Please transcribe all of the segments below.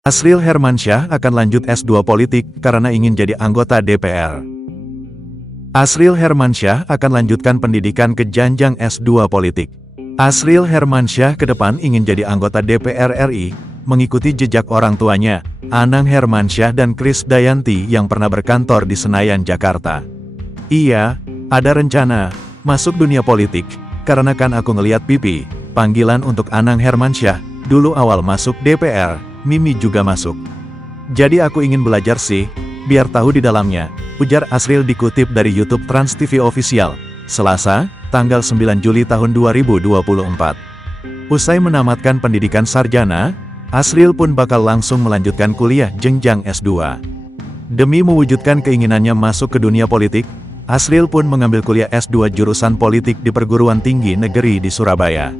Asriel Hermansyah akan lanjut S2 politik karena ingin jadi anggota DPR. Asriel Hermansyah akan lanjutkan pendidikan ke jenjang S2 politik. Asriel Hermansyah ke depan ingin jadi anggota DPR RI, mengikuti jejak orang tuanya, Anang Hermansyah dan Krisdayanti yang pernah berkantor di Senayan, Jakarta. Iya, ada rencana masuk dunia politik, karena kan aku ngeliat pipi, panggilan untuk Anang Hermansyah, dulu awal masuk DPR. Mimi juga masuk. Jadi aku ingin belajar sih, biar tahu di dalamnya, ujar Asriel dikutip dari YouTube Trans TV Official, Selasa, tanggal 9 Juli tahun 2024. Usai menamatkan pendidikan sarjana, Asriel pun bakal langsung melanjutkan kuliah jenjang S2. Demi mewujudkan keinginannya masuk ke dunia politik, Asriel pun mengambil kuliah S2 jurusan politik di Perguruan Tinggi Negeri di Surabaya.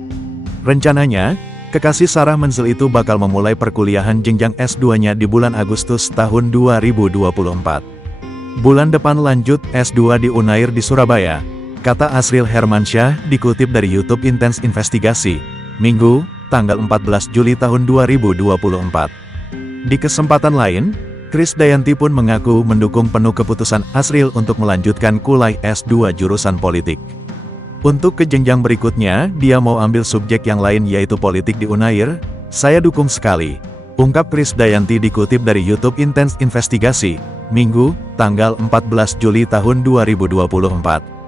Rencananya, kekasih Sarah Menzel itu bakal memulai perkuliahan jenjang S2-nya di bulan Agustus tahun 2024. Bulan depan lanjut S2 di Unair di Surabaya, kata Asriel Hermansyah dikutip dari YouTube Intens Investigasi, Minggu, tanggal 14 Juli tahun 2024. Di kesempatan lain, Krisdayanti pun mengaku mendukung penuh keputusan Asriel untuk melanjutkan kuliah S2 jurusan politik. Untuk ke jenjang berikutnya, dia mau ambil subjek yang lain yaitu politik di Unair. Saya dukung sekali, ungkap Krisdayanti dikutip dari YouTube Intens Investigasi, Minggu, tanggal 14 Juli tahun 2024.